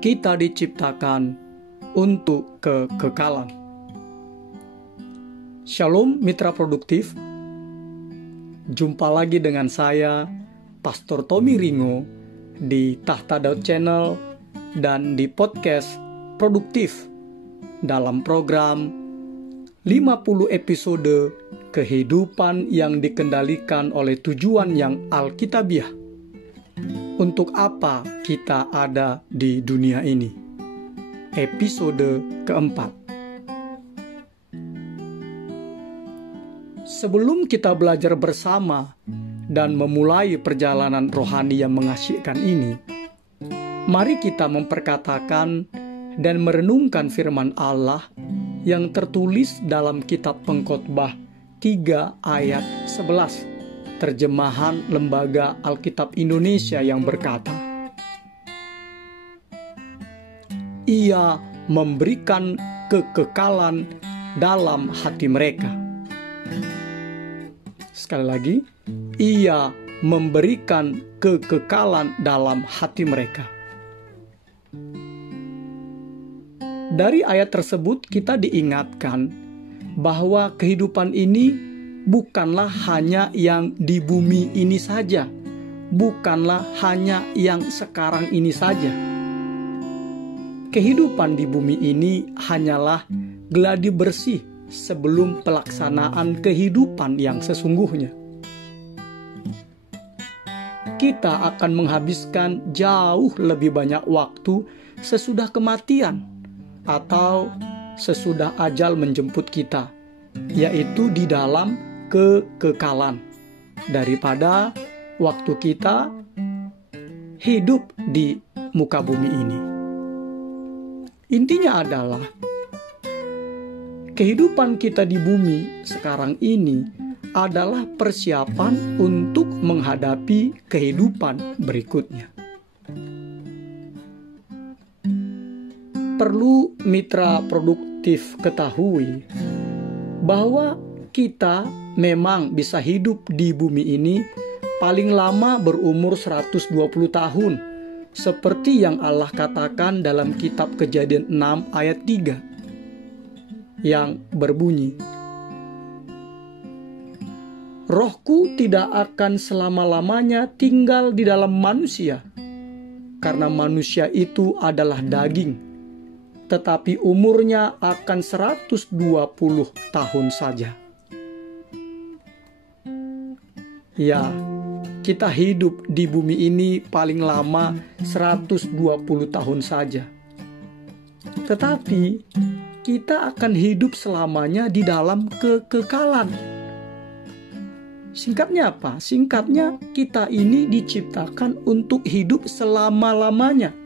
Kita diciptakan untuk kekekalan. Shalom mitra produktif. Jumpa lagi dengan saya, Pastor Tommy Ringo, di Tahta Daud Channel dan di podcast Produktif dalam program 50 episode kehidupan yang dikendalikan oleh tujuan yang alkitabiah. Untuk apa kita ada di dunia ini? Episode keempat. Sebelum kita belajar bersama dan memulai perjalanan rohani yang mengasyikkan ini, mari kita memperkatakan dan merenungkan firman Allah yang tertulis dalam kitab Pengkhotbah 3 ayat 11. Terjemahan Lembaga Alkitab Indonesia yang berkata, Ia memberikan kekekalan dalam hati mereka. Sekali lagi, Ia memberikan kekekalan dalam hati mereka. Dari ayat tersebut kita diingatkan bahwa kehidupan ini bukanlah hanya yang di bumi ini saja, bukanlah hanya yang sekarang ini saja. Kehidupan di bumi ini hanyalah gladi bersih sebelum pelaksanaan kehidupan yang sesungguhnya. Kita akan menghabiskan jauh lebih banyak waktu sesudah kematian atau sesudah ajal menjemput kita, yaitu di dalam kekekalan, daripada waktu kita hidup di muka bumi ini. Intinya adalah kehidupan kita di bumi sekarang ini adalah persiapan untuk menghadapi kehidupan berikutnya. Perlu mitra produktif ketahui bahwa kita memang bisa hidup di bumi ini paling lama berumur 120 tahun, seperti yang Allah katakan dalam kitab Kejadian 6 ayat 3, yang berbunyi, Rohku tidak akan selama-lamanya tinggal di dalam manusia, karena manusia itu adalah daging, tetapi umurnya akan 120 tahun saja. Ya, kita hidup di bumi ini paling lama 120 tahun saja. Tetapi kita akan hidup selamanya di dalam kekekalan. Singkatnya apa? Singkatnya, kita ini diciptakan untuk hidup selama-lamanya.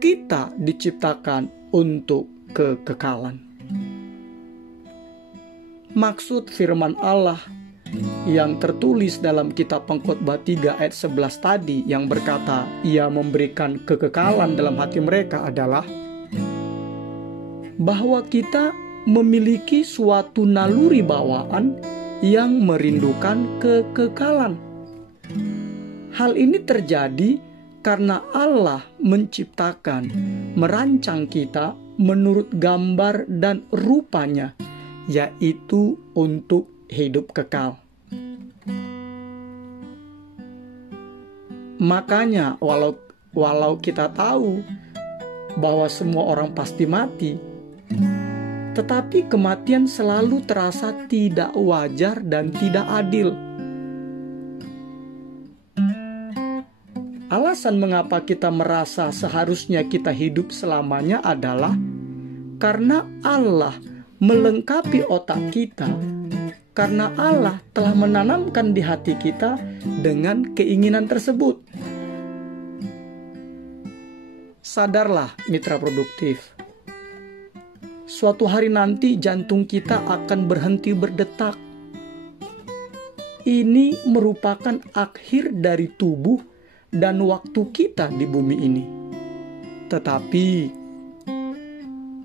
Kita diciptakan untuk kekekalan. Maksud firman Allah yang tertulis dalam kitab Pengkhotbah 3 ayat 11 tadi yang berkata Ia memberikan kekekalan dalam hati mereka adalah bahwa kita memiliki suatu naluri bawaan yang merindukan kekekalan. Hal ini terjadi karena Allah menciptakan, merancang kita menurut gambar dan rupanya, yaitu untuk hidup kekal. Makanya walau kita tahu bahwa semua orang pasti mati, tetapi kematian selalu terasa tidak wajar dan tidak adil. Alasan mengapa kita merasa seharusnya kita hidup selamanya adalah karena Allah melengkapi otak kita, karena Allah telah menanamkan di hati kita dengan keinginan tersebut. Sadarlah mitra produktif, suatu hari nanti jantung kita akan berhenti berdetak. Ini merupakan akhir dari tubuh dan waktu kita di bumi ini. Tetapi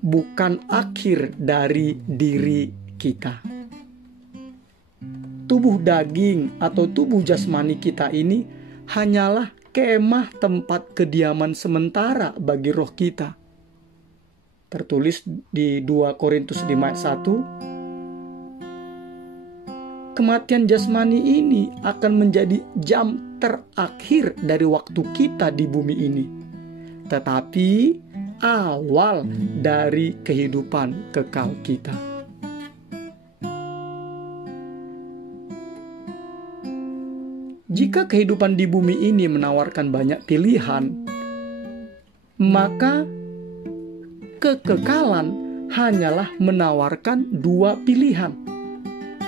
bukan akhir dari diri kita. Tubuh daging atau tubuh jasmani kita ini hanyalah kemah tempat kediaman sementara bagi roh kita. Tertulis di 2 Korintus 5 ayat 1. Kematian jasmani ini akan menjadi jam terakhir dari waktu kita di bumi ini, tetapi awal dari kehidupan kekal kita. Jika kehidupan di bumi ini menawarkan banyak pilihan, maka kekekalan hanyalah menawarkan 2 pilihan,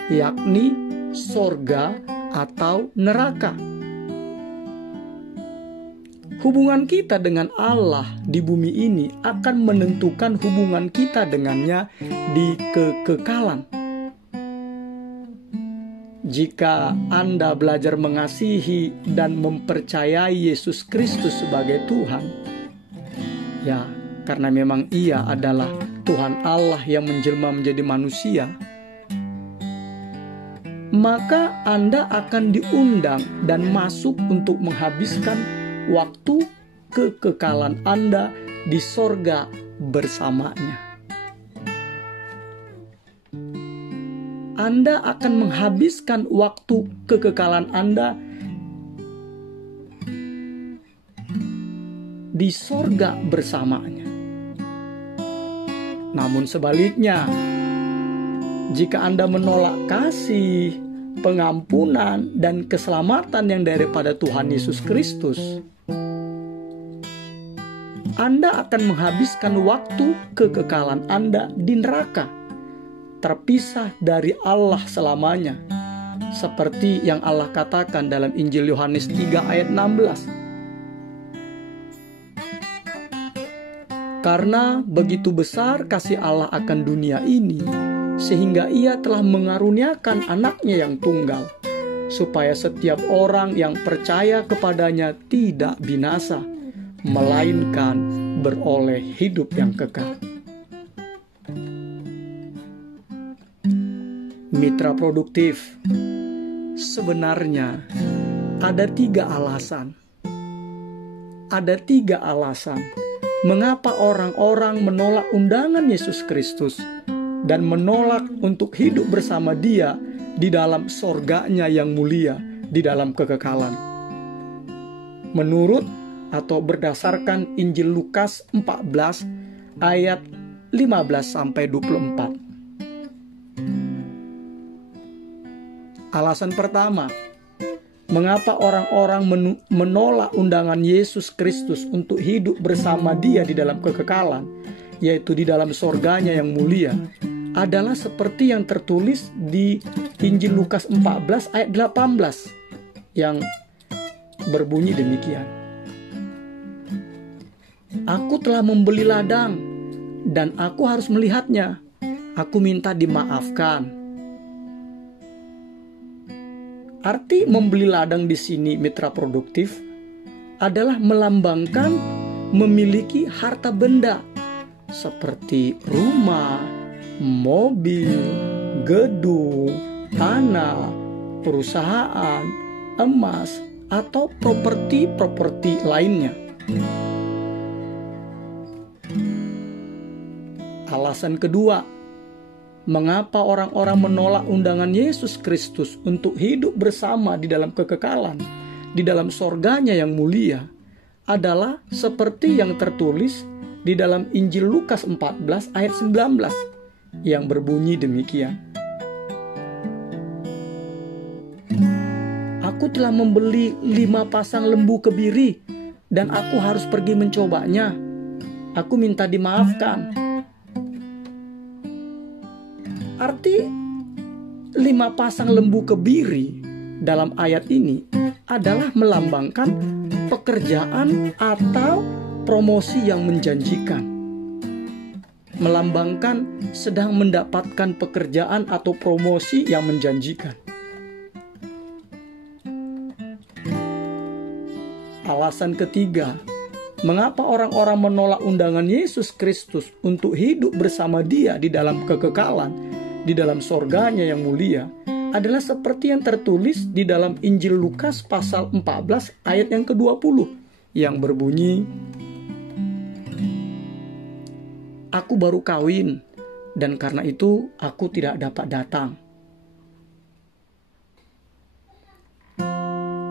yakni sorga atau neraka. Hubungan kita dengan Allah di bumi ini akan menentukan hubungan kita dengannya di kekekalan. Jika Anda belajar mengasihi dan mempercayai Yesus Kristus sebagai Tuhan, ya, karena memang Ia adalah Tuhan Allah yang menjelma menjadi manusia, maka Anda akan diundang dan masuk untuk menghabiskan waktu kekekalan Anda di sorga bersamanya. Anda akan menghabiskan waktu kekekalan Anda di sorga bersamanya. Namun sebaliknya, jika Anda menolak kasih, pengampunan, dan keselamatan yang daripada Tuhan Yesus Kristus, Anda akan menghabiskan waktu kekekalan Anda di neraka, terpisah dari Allah selamanya, seperti yang Allah katakan dalam Injil Yohanes 3 ayat 16. Karena begitu besar kasih Allah akan dunia ini, sehingga Ia telah mengaruniakan anaknya yang tunggal, supaya setiap orang yang percaya kepadanya tidak binasa, melainkan beroleh hidup yang kekal. Mitra produktif, sebenarnya ada 3 alasan. Ada 3 alasan mengapa orang-orang menolak undangan Yesus Kristus dan menolak untuk hidup bersama Dia di dalam sorganya yang mulia, di dalam kekekalan. Menurut atau berdasarkan Injil Lukas 14 ayat 15-24. Alasan pertama, mengapa orang-orang menolak undangan Yesus Kristus untuk hidup bersama Dia di dalam kekekalan, yaitu di dalam sorganya yang mulia, adalah seperti yang tertulis di Injil Lukas 14 ayat 18 yang berbunyi demikian. Aku telah membeli ladang dan aku harus melihatnya. Aku minta dimaafkan. Arti membeli ladang di sini, mitra produktif, adalah melambangkan memiliki harta benda seperti rumah, mobil, gedung, tanah, perusahaan, emas, atau properti-properti lainnya. Alasan kedua, mengapa orang-orang menolak undangan Yesus Kristus untuk hidup bersama di dalam kekekalan, di dalam sorganya yang mulia, adalah seperti yang tertulis di dalam Injil Lukas 14 ayat 19 yang berbunyi demikian. Aku telah membeli 5 pasang lembu kebiri dan aku harus pergi mencobanya. Aku minta dimaafkan. Arti 5 pasang lembu kebiri dalam ayat ini adalah melambangkan pekerjaan atau promosi yang menjanjikan. Melambangkan sedang mendapatkan pekerjaan atau promosi yang menjanjikan. Alasan ketiga, mengapa orang-orang menolak undangan Yesus Kristus untuk hidup bersama Dia di dalam kekekalan, di dalam sorganya yang mulia, adalah seperti yang tertulis di dalam Injil Lukas pasal 14 ayat yang ke-20 yang berbunyi, "Aku baru kawin dan karena itu aku tidak dapat datang."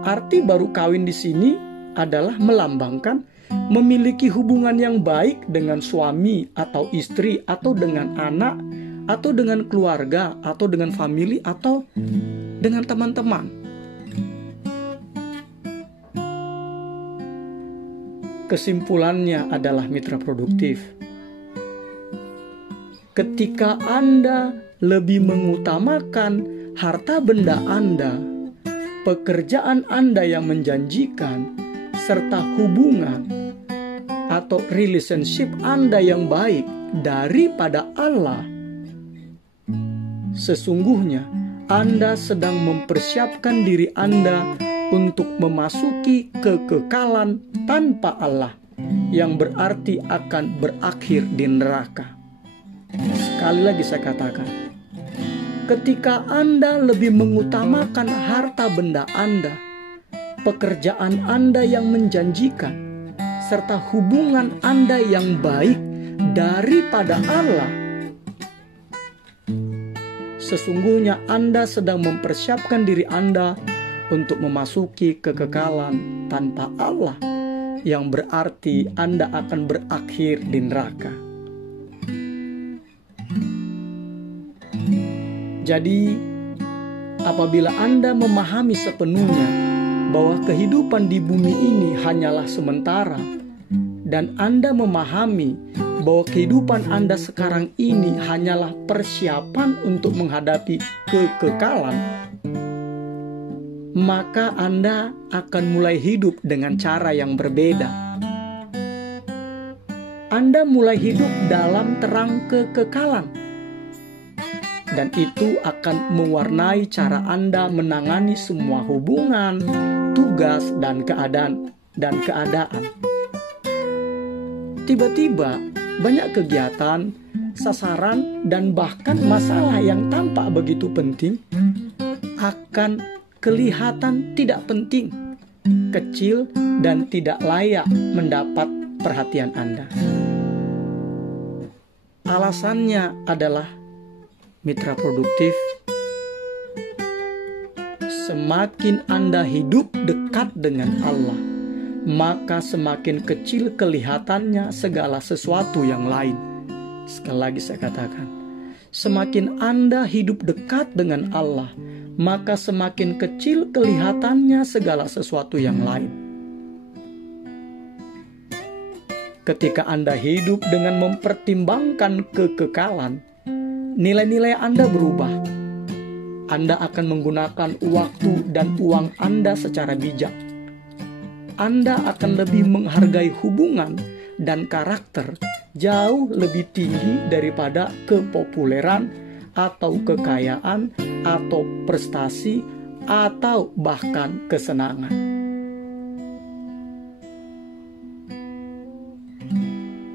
Arti baru kawin di sini adalah melambangkan memiliki hubungan yang baik dengan suami atau istri atau dengan anak atau dengan keluarga, atau dengan famili, atau dengan teman-teman. Kesimpulannya adalah mitra produktif. Ketika Anda lebih mengutamakan harta benda Anda, pekerjaan Anda yang menjanjikan, serta hubungan atau relationship Anda yang baik daripada Allah, sesungguhnya Anda sedang mempersiapkan diri Anda untuk memasuki kekekalan tanpa Allah, yang berarti akan berakhir di neraka. Sekali lagi saya katakan, ketika Anda lebih mengutamakan harta benda Anda, pekerjaan Anda yang menjanjikan, serta hubungan Anda yang baik daripada Allah, sesungguhnya Anda sedang mempersiapkan diri Anda untuk memasuki kekekalan tanpa Allah, yang berarti Anda akan berakhir di neraka. Jadi, apabila Anda memahami sepenuhnya bahwa kehidupan di bumi ini hanyalah sementara, dan Anda memahami bahwa kehidupan Anda sekarang ini hanyalah persiapan untuk menghadapi kekekalan, maka Anda akan mulai hidup dengan cara yang berbeda. Anda mulai hidup dalam terang kekekalan, dan itu akan mewarnai cara Anda menangani semua hubungan, tugas, dan keadaan. Tiba-tiba banyak kegiatan, sasaran, dan bahkan masalah yang tampak begitu penting akan kelihatan tidak penting, kecil, dan tidak layak mendapat perhatian Anda. Alasannya adalah mitra produktif. Semakin Anda hidup dekat dengan Allah, maka semakin kecil kelihatannya segala sesuatu yang lain. Sekali lagi saya katakan, semakin Anda hidup dekat dengan Allah, maka semakin kecil kelihatannya segala sesuatu yang lain. Ketika Anda hidup dengan mempertimbangkan kekekalan, nilai-nilai Anda berubah. Anda akan menggunakan waktu dan uang Anda secara bijak. Anda akan lebih menghargai hubungan dan karakter jauh lebih tinggi daripada kepopuleran atau kekayaan atau prestasi atau bahkan kesenangan.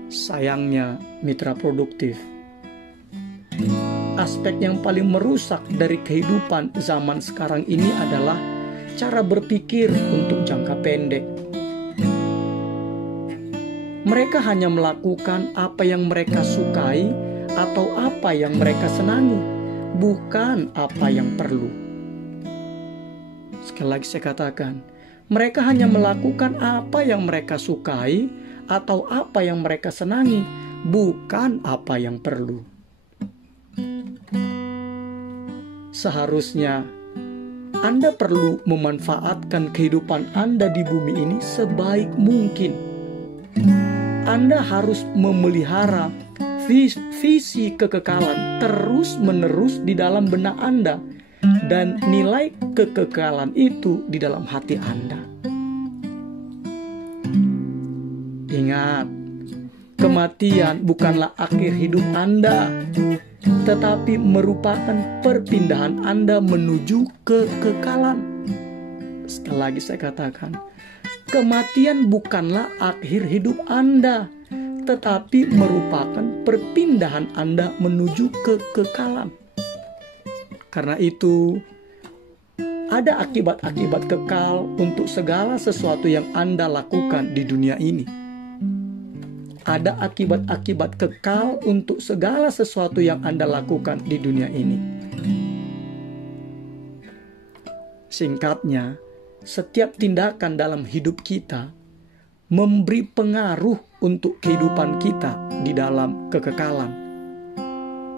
Sayangnya, mitra produktif, aspek yang paling merusak dari kehidupan zaman sekarang ini adalah cara berpikir untuk jangka pendek. Mereka hanya melakukan apa yang mereka sukai atau apa yang mereka senangi, bukan apa yang perlu. Sekali lagi saya katakan, mereka hanya melakukan apa yang mereka sukai atau apa yang mereka senangi, bukan apa yang perlu. Seharusnya Anda perlu memanfaatkan kehidupan Anda di bumi ini sebaik mungkin. Anda harus memelihara visi kekekalan terus-menerus di dalam benak Anda, dan nilai kekekalan itu di dalam hati Anda. Ingat, kematian bukanlah akhir hidup Anda, tetapi merupakan perpindahan Anda menuju kekekalan. Sekali lagi saya katakan, kematian bukanlah akhir hidup Anda, tetapi merupakan perpindahan Anda menuju kekekalan. Karena itu, ada akibat-akibat kekal untuk segala sesuatu yang Anda lakukan di dunia ini. Ada akibat-akibat kekal untuk segala sesuatu yang Anda lakukan di dunia ini. Singkatnya, setiap tindakan dalam hidup kita memberi pengaruh untuk kehidupan kita di dalam kekekalan.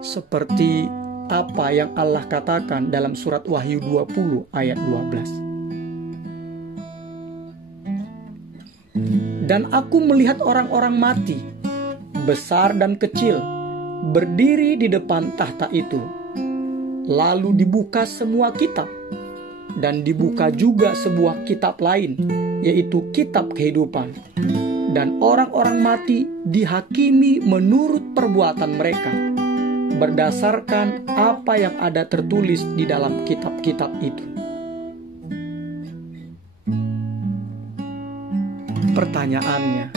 Seperti apa yang Allah katakan dalam surat Wahyu 20 ayat 12. Dan aku melihat orang-orang mati, besar dan kecil, berdiri di depan tahta itu. Lalu dibuka semua kitab, dan dibuka juga sebuah kitab lain, yaitu kitab kehidupan. Dan orang-orang mati dihakimi menurut perbuatan mereka, berdasarkan apa yang ada tertulis di dalam kitab-kitab itu. Pertanyaannya,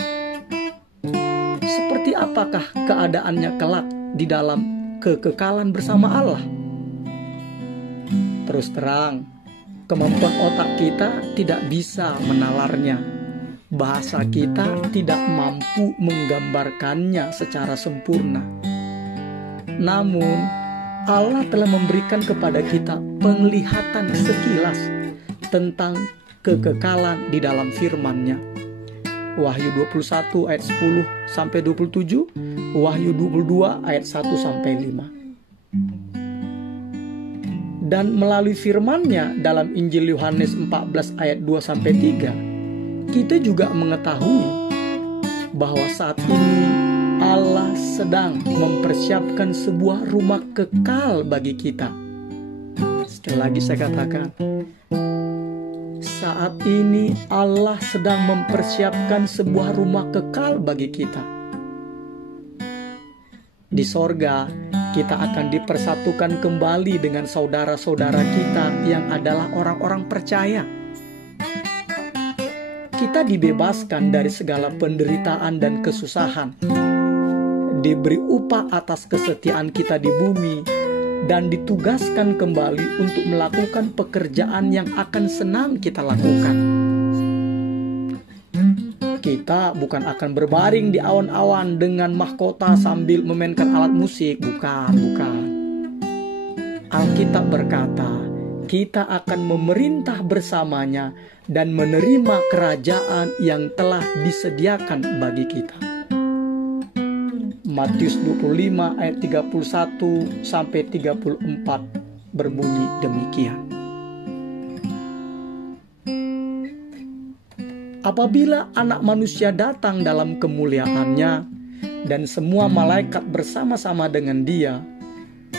seperti apakah keadaannya kelak di dalam kekekalan bersama Allah? Terus terang, kemampuan otak kita tidak bisa menalarnya. Bahasa kita tidak mampu menggambarkannya secara sempurna. Namun, Allah telah memberikan kepada kita penglihatan sekilas tentang kekekalan di dalam firman-Nya. Wahyu 21 ayat 10 sampai 27, Wahyu 22 ayat 1 sampai 5. Dan melalui firman-Nya dalam Injil Yohanes 14 ayat 2 sampai 3, kita juga mengetahui bahwa saat ini Allah sedang mempersiapkan sebuah rumah kekal bagi kita. Sekali lagi saya katakan, saat ini Allah sedang mempersiapkan sebuah rumah kekal bagi kita. Di sorga, kita akan dipersatukan kembali dengan saudara-saudara kita yang adalah orang-orang percaya. Kita dibebaskan dari segala penderitaan dan kesusahan, diberi upah atas kesetiaan kita di bumi, dan ditugaskan kembali untuk melakukan pekerjaan yang akan senang kita lakukan. Kita bukan akan berbaring di awan-awan dengan mahkota sambil memainkan alat musik, bukan. Alkitab berkata, kita akan memerintah bersamanya dan menerima kerajaan yang telah disediakan bagi kita. Matius 25 ayat 31 sampai 34 berbunyi demikian. Apabila Anak Manusia datang dalam kemuliaannya dan semua malaikat bersama-sama dengan Dia,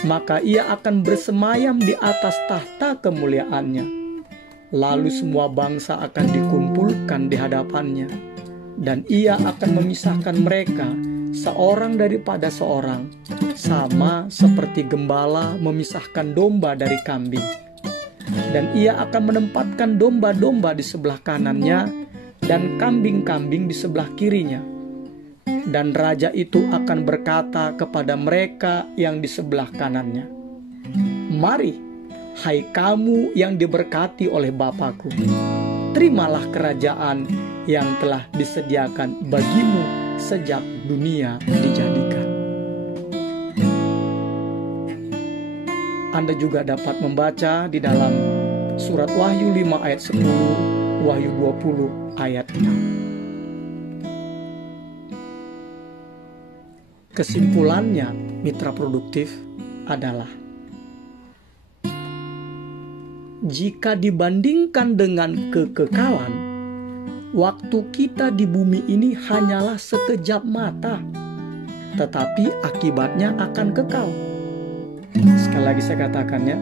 maka Ia akan bersemayam di atas tahta kemuliaannya. Lalu semua bangsa akan dikumpulkan di hadapannya, dan Ia akan memisahkan mereka seorang daripada seorang, sama seperti gembala memisahkan domba dari kambing. Dan Ia akan menempatkan domba-domba di sebelah kanannya dan kambing-kambing di sebelah kirinya. Dan raja itu akan berkata kepada mereka yang di sebelah kanannya, "Mari, hai kamu yang diberkati oleh Bapa-Ku, terimalah kerajaan yang telah disediakan bagimu sejak dunia dijadikan." Anda juga dapat membaca di dalam surat Wahyu 5 ayat 10, Wahyu 20 ayat 6. Kesimpulannya, mitra produktif adalah, jika dibandingkan dengan kekekalan, waktu kita di bumi ini hanyalah sekejap mata, tetapi akibatnya akan kekal. Sekali lagi saya katakannya,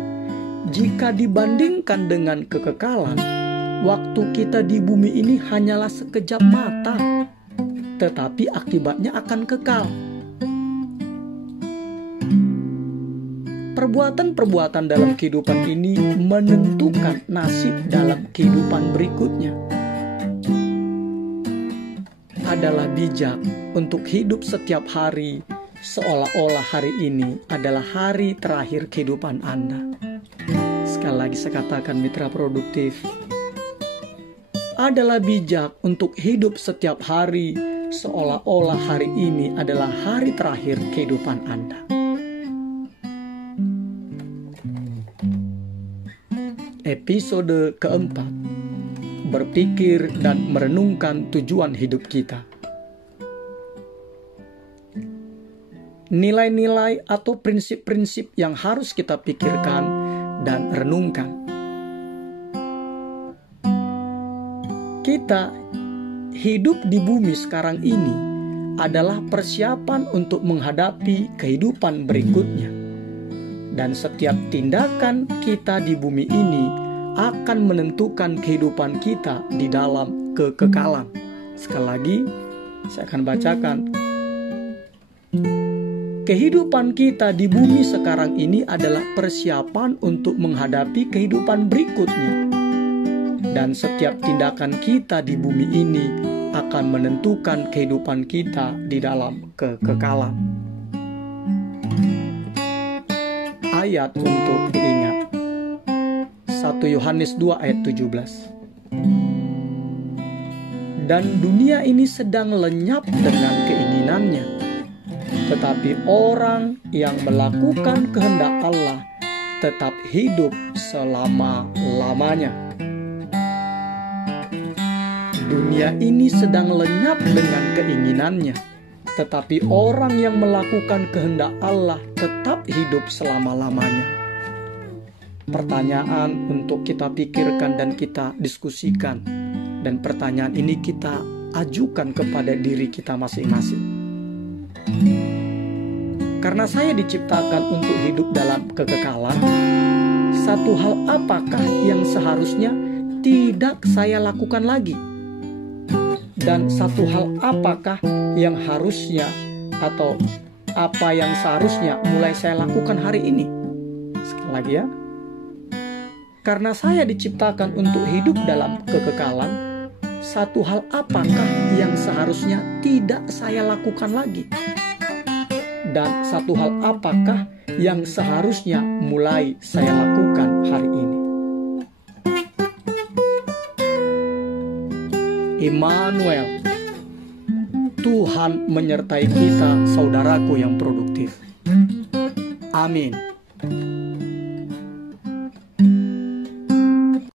jika dibandingkan dengan kekekalan, waktu kita di bumi ini hanyalah sekejap mata, tetapi akibatnya akan kekal. Perbuatan-perbuatan dalam kehidupan ini menentukan nasib dalam kehidupan berikutnya. Adalah bijak untuk hidup setiap hari seolah-olah hari ini adalah hari terakhir kehidupan Anda. Sekali Sekali lagi saya katakan mitra produktif, adalah bijak untuk hidup setiap hari seolah-olah hari ini adalah hari terakhir kehidupan Anda. Episode keempat, berpikir dan merenungkan tujuan hidup kita. Nilai-nilai atau prinsip-prinsip yang harus kita pikirkan dan renungkan. Kita hidup di bumi sekarang ini adalah persiapan untuk menghadapi kehidupan berikutnya. Dan setiap tindakan kita di bumi ini akan menentukan kehidupan kita di dalam kekekalan. Sekali lagi, saya akan bacakan. Kehidupan kita di bumi sekarang ini adalah persiapan untuk menghadapi kehidupan berikutnya. Dan setiap tindakan kita di bumi ini akan menentukan kehidupan kita di dalam kekekalan. Ayat untuk diingat. 1 Yohanes 2 ayat 17. Dan dunia ini sedang lenyap dengan keinginannya, tetapi orang yang melakukan kehendak Allah tetap hidup selama-lamanya. Dunia ini sedang lenyap dengan keinginannya, tetapi orang yang melakukan kehendak Allah tetap hidup selama-lamanya. Pertanyaan untuk kita pikirkan dan kita diskusikan, dan pertanyaan ini kita ajukan kepada diri kita masing-masing. Karena saya diciptakan untuk hidup dalam kekekalan, satu hal apakah yang seharusnya tidak saya lakukan lagi? Dan satu hal apakah yang harusnya atau apa yang seharusnya mulai saya lakukan hari ini? Sekali lagi ya. Karena saya diciptakan untuk hidup dalam kekekalan, satu hal apakah yang seharusnya tidak saya lakukan lagi? Dan satu hal apakah yang seharusnya mulai saya lakukan hari ini? Immanuel, Tuhan menyertai kita, saudaraku yang produktif. Amin.